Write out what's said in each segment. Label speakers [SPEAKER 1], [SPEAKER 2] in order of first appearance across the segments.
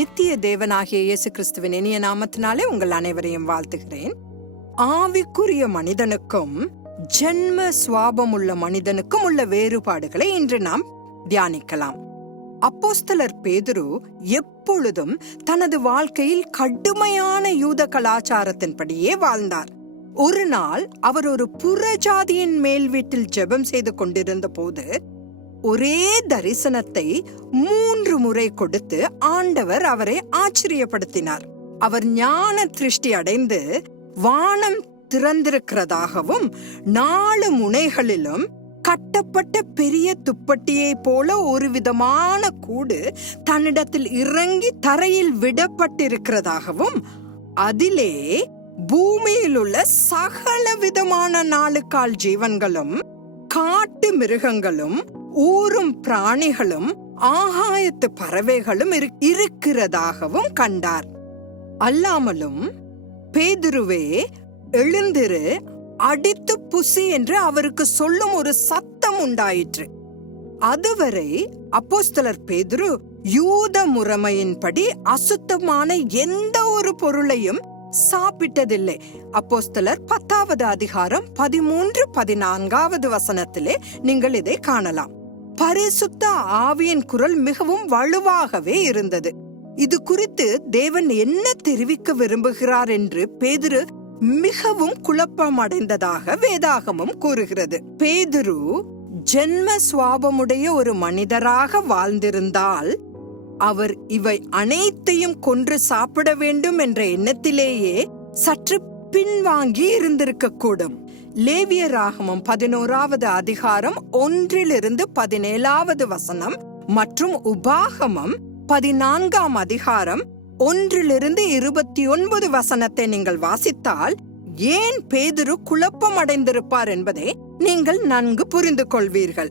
[SPEAKER 1] நித்திய தேவனாகிய இயேசு கிறிஸ்துவின் இனிய நாமத்தினாலே உங்கள் அனைவரையும் வாழ்த்துகிறேன். ஆவிக்குரிய மனிதனுக்கும் ஜென்ம சுவாபம் உள்ள மனிதனுக்கும் உள்ள வேறுபாடுகளை இன்று நாம் தியானிக்கலாம். அப்போஸ்தலர் பேதுரு எப்பொழுதும் தனது வாழ்க்கையில் கடுமையான யூத கலாச்சாரத்தின்படியே வாழ்ந்தார். ஒரு நாள் அவர் ஒரு புறஜாதியின் மேல் வீட்டில் ஜெபம் செய்து கொண்டிருந்த போது ஒரே தரிசனத்தை மூன்று முறை கொடுத்து ஆண்டவர் அவரை ஆச்சரியப்படுத்தினார். அவர் ஞான திருஷ்டி அடைந்து வானம் திறந்திருக்கிறதாகவும் நாலு முனைகளிலும் கட்டப்பட்ட பெரிய துப்பட்டியை போல ஒரு விதமான கூடு தன்னிடத்தில் இறங்கி தரையில் விடப்பட்டிருக்கிறதாகவும் அதிலே பூமியில் உள்ள சகல விதமான நாளுக்கால் ஜீவன்களும் காட்டு மிருகங்களும் ஊறும் பிராணிகளும் ஆகாயத்து பறவைகளும் இரு- இருக்கிறதாகவும் கண்டார். அல்லாமலும் பேதுருவே எழுந்திரு அடித்து புசி என்று அவருக்கு சொல்லும் ஒரு சத்தம் உண்டாயிற்று. அதுவரை அப்போஸ்தலர் பேதுரு யூத முறைமையின்படி அசுத்தமான எந்த ஒரு பொருளையும் சாப்பிட்டதில்லை. அப்போஸ்தலர் பத்தாவது அதிகாரம் பதிமூன்று பதினான்காவது வசனத்திலே நீங்கள் இதை காணலாம். பரிசுத்த ஆவியின் குரல் மிகவும் வலுவாகவே இருந்தது. இது குறித்து தேவன் என்ன தெரிவிக்க விரும்புகிறார் என்று பேதுரு மிகவும் குழப்பமடைந்ததாக வேதாகமம் கூறுகிறது. பேதுரு ஜென்ம சுவாபமுடைய ஒரு மனிதராக வாழ்ந்திருந்தால் அவர் இவை அனைத்தையும் கொன்று சாப்பிட வேண்டும் என்ற எண்ணத்திலேயே சற்று பின்வாங்கி இருந்திருக்க கூடும் லேவிய ராகமம் பதினோராவது அதிகாரம் ஒன்றிலிருந்து பதினேழாவது வசனம் மற்றும் உபாகமம் பதினான்காம் அதிகாரம் ஒன்றிலிருந்து இருபத்தி ஒன்பது வசனத்தை நீங்கள் வாசித்தால் ஏன் பேதுரு குழப்பம் அடைந்திருப்பார் என்பதை நீங்கள் நன்கு புரிந்து கொள்வீர்கள்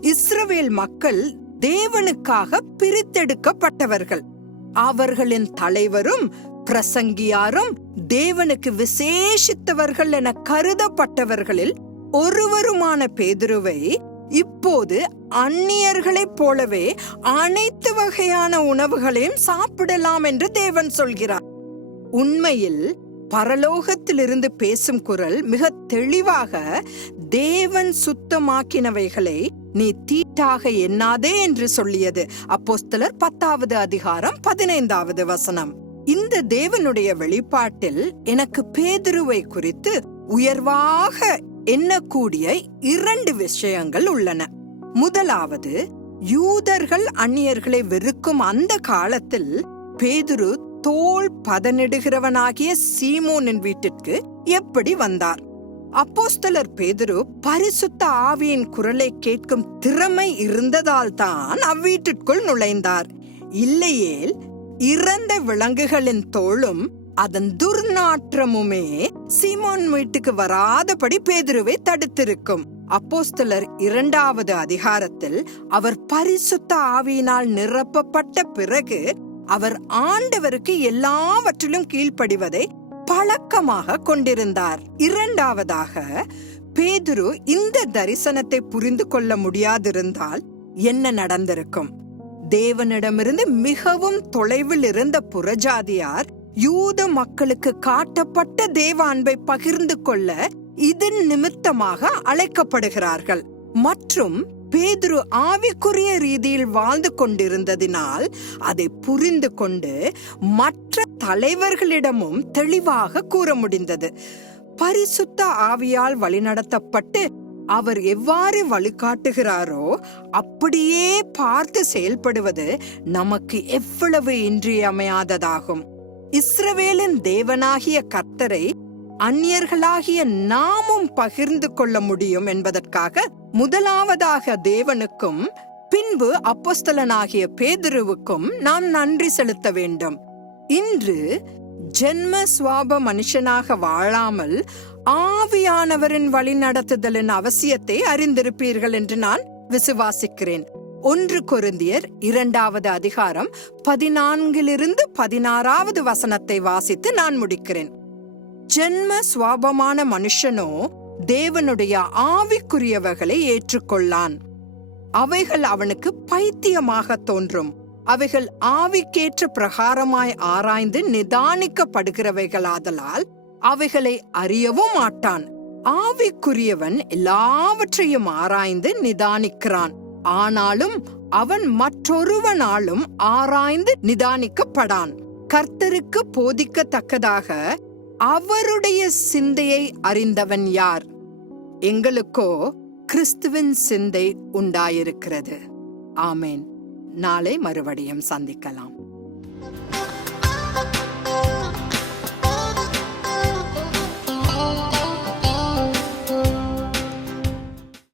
[SPEAKER 1] இஸ்ரவேல் மக்கள் தேவனுக்காக பிரித்தெடுக்கப்பட்டவர்கள். அவர்களின் தலைவரும் பிரசங்கியாரும் தேவனுக்கு விசேஷித்தவர்கள் என கருதப்பட்டவர்களில் ஒருவருமான பேதுருவை இப்போது அந்நியர்களைப் போலவே அனைத்து வகையான உணவுகளையும் சாப்பிடலாம் என்று தேவன் சொல்கிறார். உண்மையில் பரலோகத்திலிருந்து பேசும் குரல் மிக தெளிவாக தேவன் சுத்தமாக்கினவைகளை நீ தீட்டாக எண்ணாதே என்று சொல்லியது. அப்போஸ்தலர் பத்தாவது அதிகாரம் பதினைந்தாவது வசனம். இந்த தேவனுடைய வெளிப்பாட்டில் எனக்கு பேதுருவை குறித்து உயர்வாக எண்ணக்கூடிய இரண்டு விஷயங்கள் உள்ளன. முதலாவது யூதர்கள் அந்நியர்களை வெறுக்கும் அந்த காலத்தில் பேதுரு தோல் பதனிடுகிறவனாகிய சீமோனின் வீட்டிற்கு எப்படி வந்தார்? அப்போஸ்தலர் பேதுரு பரிசுத்த ஆவியின் குரலை கேட்கும் திறமை இருந்ததால் தான் அவ்வீட்டிற்குள் நுழைந்தார். இல்லையேல் இறந்த விலங்குகளின் தோளும் அதன் துர்நாற்றமுமே சீமோன் வீட்டுக்கு வராதபடி பேதுருவை தடுத்திருக்கும். அப்போஸ்தலர் இரண்டாவது அதிகாரத்தில் அவர் பரிசுத்த ஆவியினால் நிரப்பப்பட்ட பிறகு அவர் ஆண்டவருக்கு எல்லாவற்றிலும் கீழ்ப்படிவதை பழக்கமாக கொண்டிருந்தார். இரண்டாவதாக பேதுரு இந்த தரிசனத்தை புரிந்து கொள்ள முடியாதிருந்தால் என்ன நடந்திருக்கும்? தேவனிடமிருந்து மிகவும் தொலைவில் இருந்த புறஜாதியார் யூத மக்களுக்கு காட்டப்பட்ட தேவ அன்பை பகிர்ந்து கொள்ள இதன் நிமித்தமாக அழைக்கப்படுகிறார்கள். மற்றும் பேதுரு ஆவிக்குரிய ரீதியில் வாழ்ந்து கொண்டிருந்ததினால் அதை புரிந்து கொண்டு மற்ற தலைவர்களிடமும் தெளிவாக கூற முடிந்தது. பரிசுத்த ஆவியால் வழிநடத்தப்பட்டு அவர் எவ்வாறு வழிகாட்டுகிறாரோ அப்படியே பார்த்து செயல்படுவது நமக்கு எவ்வளவு இன்றியமையாததாகும். இஸ்ரவேலின் தேவனாகிய கர்த்தரை அந்நியர்களாகிய நாமும் பகிர்ந்து கொள்ள முடியும் என்பதற்காக முதலாவதாக தேவனுக்கும் பின்பு அப்போஸ்தலனாகிய பேதுருவுக்கும் நாம் நன்றி செலுத்த வேண்டும். இன்று ஜென்ம சுவாப மனுஷனாக வாழாமல் ஆவியானவரின் வழிநடத்துதலின் அவசியத்தை அறிந்திருப்பீர்கள் என்று நான் விசுவாசிக்கிறேன். ஒன்று கொருந்தியர் இரண்டாவது அதிகாரம் பதினான்கிலிருந்து பதினாறாவது வசனத்தை வாசித்து நான் முடிக்கிறேன். ஜென்ம சுவாபமான மனுஷனோ தேவனுடைய ஆவிக்குரியவைகளை ஏற்றுக்கொள்ளான். அவைகள் அவனுக்கு பைத்தியமாக தோன்றும். அவைகள் ஆவிக்கேற்ற பிரகாரமாய் ஆராய்ந்து நிதானிக்கப்படுகிறவைகளாதலால் அவைகளை அறியவும் மாட்டான். ஆவிக்குரியவன் எல்லாவற்றையும் ஆராய்ந்து நிதானிக்கிறான். ஆனாலும் அவன் மற்றொருவனாலும் ஆராய்ந்து நிதானிக்கப்படான். கர்த்தருக்கு போதிக்கத்தக்கதாக அவருடைய சிந்தையை அறிந்தவன் யார்? எங்களுக்கோ கிறிஸ்துவின் சிந்தை உண்டாயிருக்கிறது. ஆமேன். நாளை மறுபடியும் சந்திக்கலாம்.